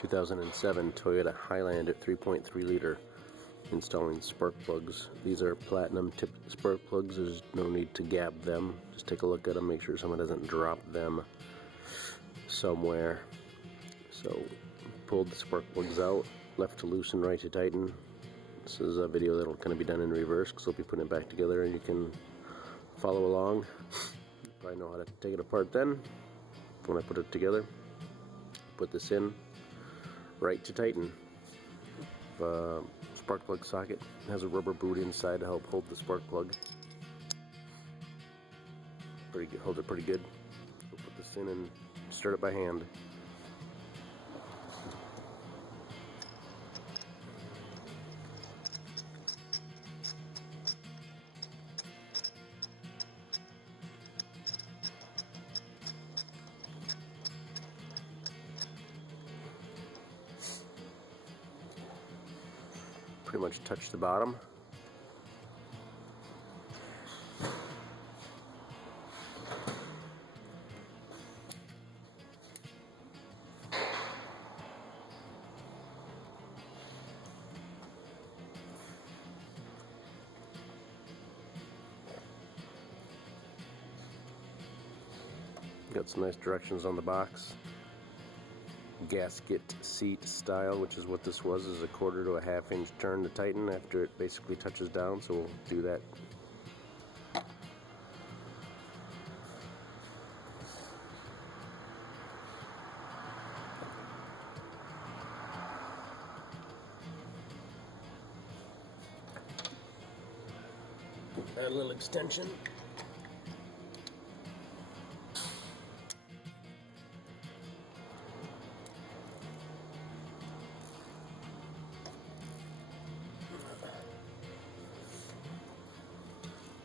2007 Toyota Highlander 3.3 liter, installing spark plugs. These are platinum tipped spark plugs. There's no need to gap them. Just take a look at them, make sure someone doesn't drop them somewhere. So pulled the spark plugs out, left to loosen, right to tighten. This is a video that'll kind of be done in reverse because I'll be putting it back together and you can follow along. You probably know how to take it apart then. When I put it together, put this in, right to tighten. Spark plug socket has a rubber boot inside to help hold the spark plug. Pretty good, holds it pretty good. We'll put this in and start it by hand. Pretty much touch the bottom. Got some nice directions on the box. Gasket seat style, which is what this was, is a 1/4 to a 1/2 inch turn to tighten after it basically touches down, so we'll do that. Add a little extension.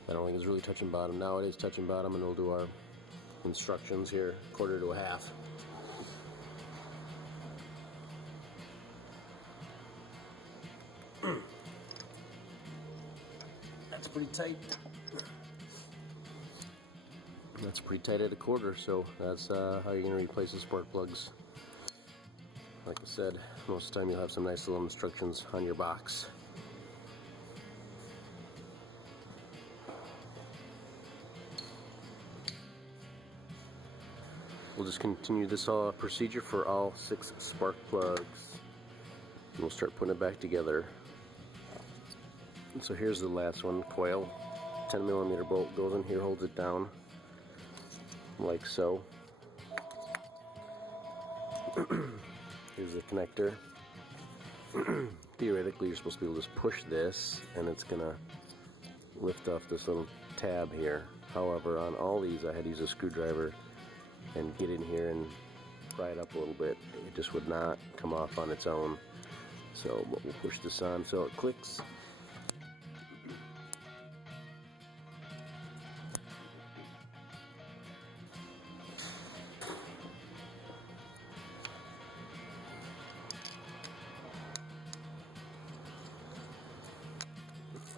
I don't think it's really touching bottom. Now it is touching bottom, and we'll do our instructions here, 1/4 to a 1/2. That's pretty tight. That's pretty tight at a 1/4, so that's how you're going to replace the spark plugs. Like I said, most of the time you'll have some nice little instructions on your box. We'll just continue this procedure for all 6 spark plugs. And we'll start putting it back together. And so here's the last one, coil. 10mm bolt goes in here, holds it down, like so. Here's the connector. Theoretically, you're supposed to be able to just push this, and it's gonna lift off this little tab here. However, on all these, I had to use a screwdriver and get in here and pry it up a little bit. It just would not come off on its own. So we'll push this on so it clicks.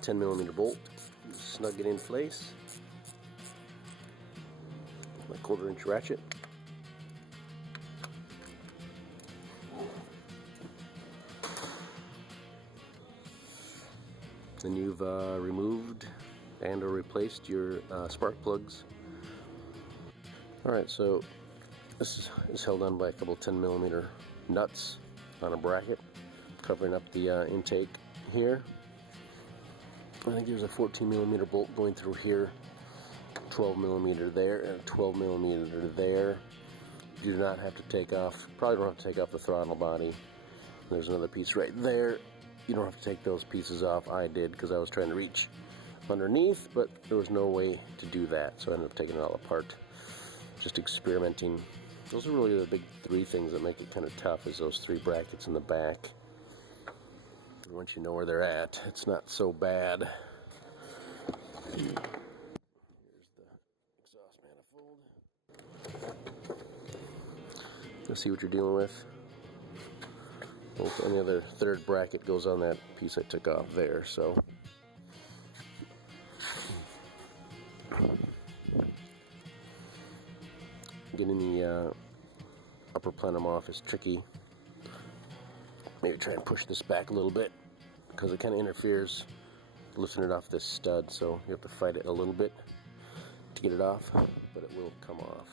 $10mm bolt, snug it in place. My 1/4 inch ratchet. Then you've removed and or replaced your spark plugs. Alright, so this is held on by a couple 10mm nuts on a bracket covering up the intake here. I think there's a 14mm bolt going through here, 12mm there, and 12mm there. You do not have to take off, probably don't have to take off the throttle body. There's another piece right there. You don't have to take those pieces off. I did because I was trying to reach underneath, but there was no way to do that, so I ended up taking it all apart. Just experimenting. Those are really the big 3 things that make it kind of tough, is those 3 brackets in the back. And once you know where they're at, it's not so bad. Here's the exhaust manifold. Let's see what you're dealing with. And the other 3rd bracket goes on that piece I took off there, so getting the upper plenum off is tricky. maybe try and push this back a little bit because it kind of interferes lifting it off this stud, so you have to fight it a little bit to get it off, but it will come off.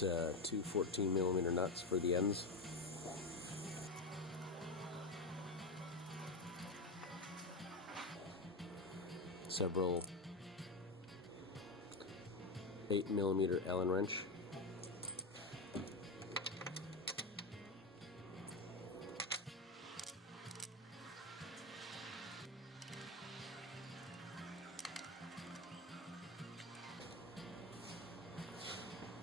Got two 14mm nuts for the ends. Several 8mm Allen wrench.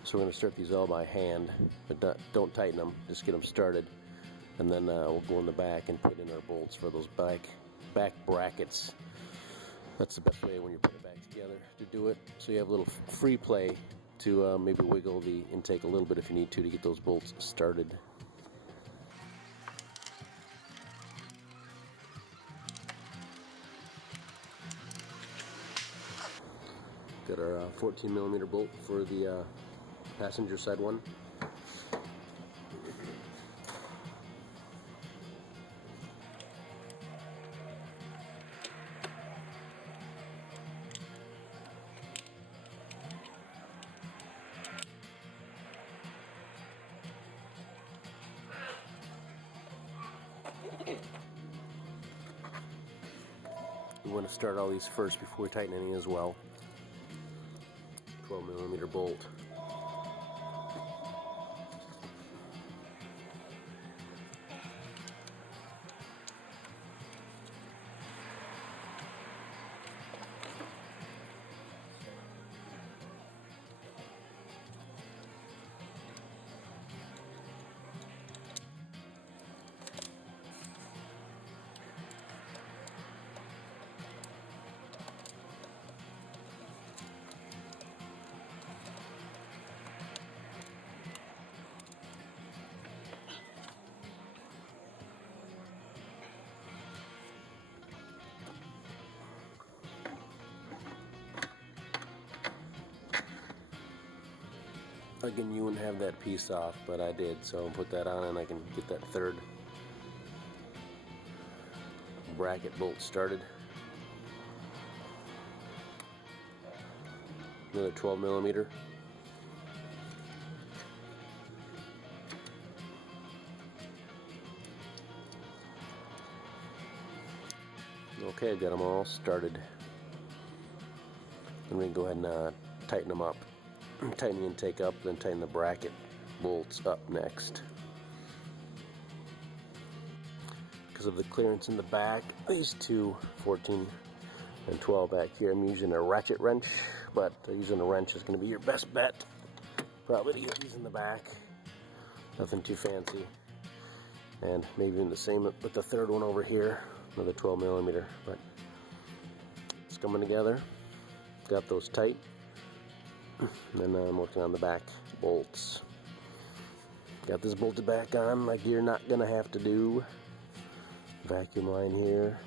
So we're going to start these all by hand, but don't tighten them, just get them started, and then we'll go in the back and put in our bolts for those back brackets. That's the best way when you're putting it back together to do it, so you have a little free play to maybe wiggle the intake a little bit if you need to get those bolts started. Got our 14mm bolt for the passenger side one. We want to start all these first before we tighten any as well. 12mm bolt. Again, you wouldn't have that piece off, but I did, so I'll put that on and I can get that third bracket bolt started. Another 12mm. Okay, I've got them all started. And we can go ahead and tighten them up. Tighten the intake up, then tighten the bracket bolts up next. Because of the clearance in the back, these two 14 and 12 back here, I'm using a ratchet wrench, but using a wrench is going to be your best bet. Probably to get these in the back. Nothing too fancy. And maybe even the same with the third one over here, another 12mm, but it's coming together. Got those tight. And then I'm working on the back bolts. Got this bolted back on like you're not gonna have to do. Vacuum line here.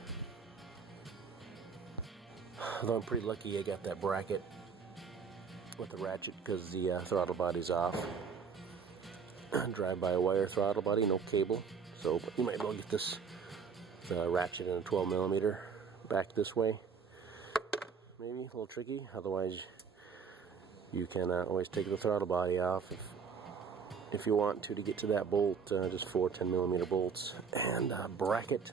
Although I'm pretty lucky I got that bracket with the ratchet because the throttle body's off. Drive-by wire throttle body, no cable. So you might as well get this ratchet in a 12mm back this way. Maybe a little tricky, otherwise you can always take the throttle body off if you want to get to that bolt. Just 4 10mm bolts and a bracket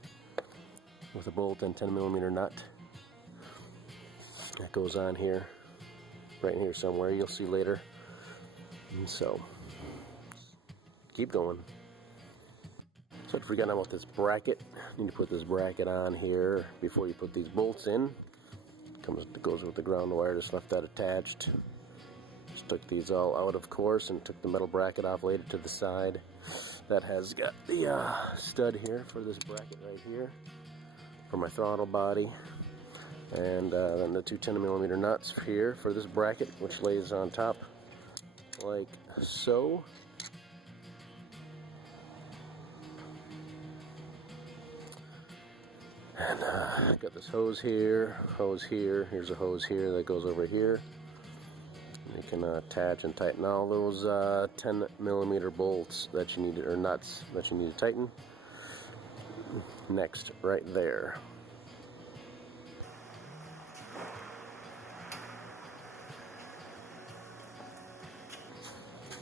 with a bolt and 10mm nut. That goes on here, right in here somewhere. You'll see later. And so keep going. So I forgot about this bracket. You need to put this bracket on here before you put these bolts in. Goes with the ground wire. Just left that attached. Just took these all out, of course, and took the metal bracket off, laid it to the side. That has got the stud here for this bracket right here for my throttle body. And then the two 10mm nuts here for this bracket, which lays on top like so. And got this hose here, here's a hose here that goes over here. You can attach and tighten all those 10mm bolts that you need, or nuts that you need to tighten. Next, right there.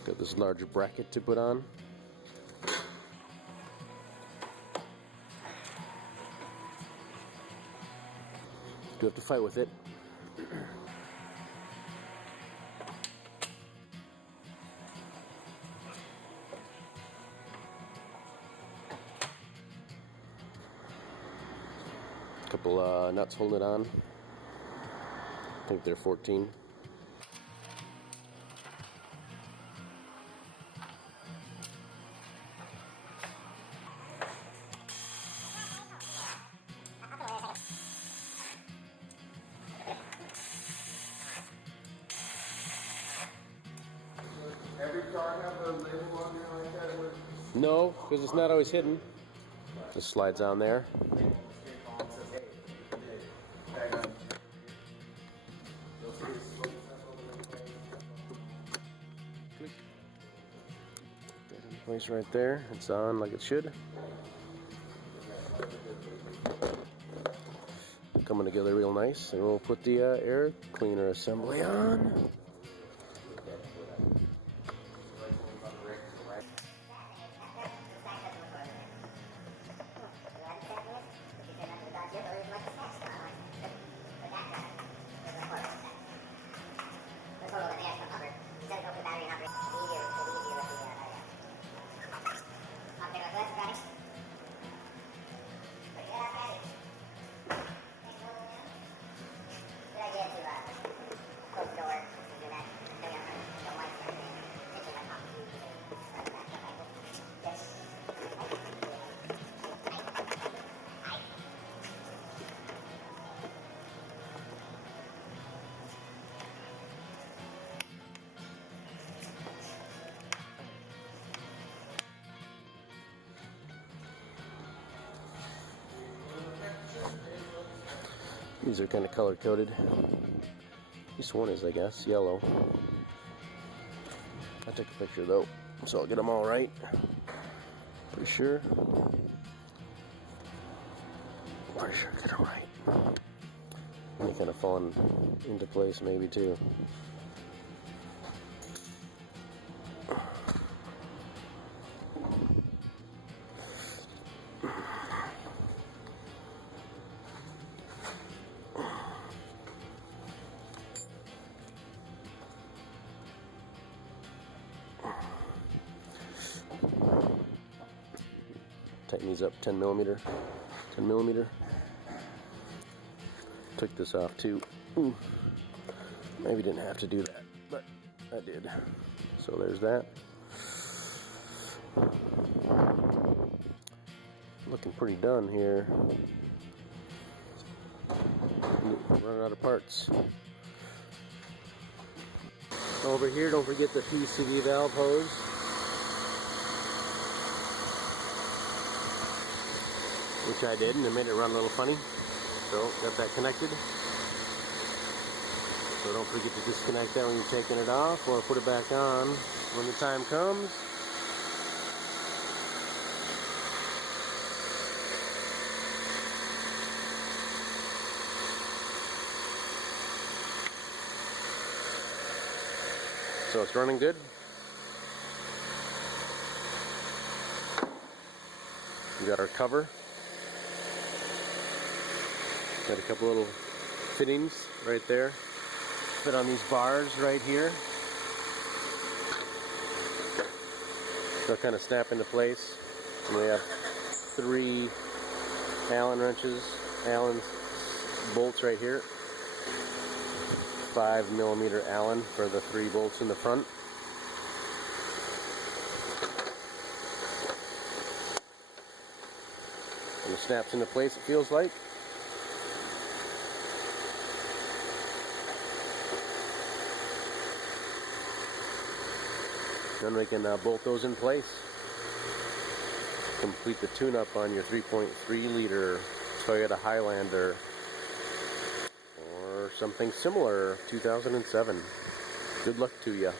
Got this larger bracket to put on. Do have to fight with it. Couple nuts holding it on. I think they're 14. Every car have a label on there like that? No, because it's not always hidden. Just slides on there. Click. Get in place right there. It's on like it should. Coming together real nice, and we'll put the air cleaner assembly on. These are kind of color coded. This one is, I guess, yellow. I took a picture though, so I'll get them all right. Pretty sure. Pretty sure I get them right. They kind of falling into place maybe too. Tighten these up 10mm. Took this off too. Maybe didn't have to do that, but I did. So there's that. Looking pretty done here. Running out of parts. Over here, don't forget the PCV valve hose. Which I did, and it made it run a little funny. So, got that connected. So don't forget to disconnect that when you're taking it off, or put it back on when the time comes. So it's running good. We got our cover. Got a couple little fittings right there. Fit on these bars right here. They'll kind of snap into place. And we have 3 Allen wrenches, Allen bolts right here. 5mm Allen for the 3 bolts in the front. And it snaps into place, it feels like. Then we can bolt those in place. Complete the tune-up on your 3.3 liter Toyota Highlander or something similar, 2007. Good luck to you.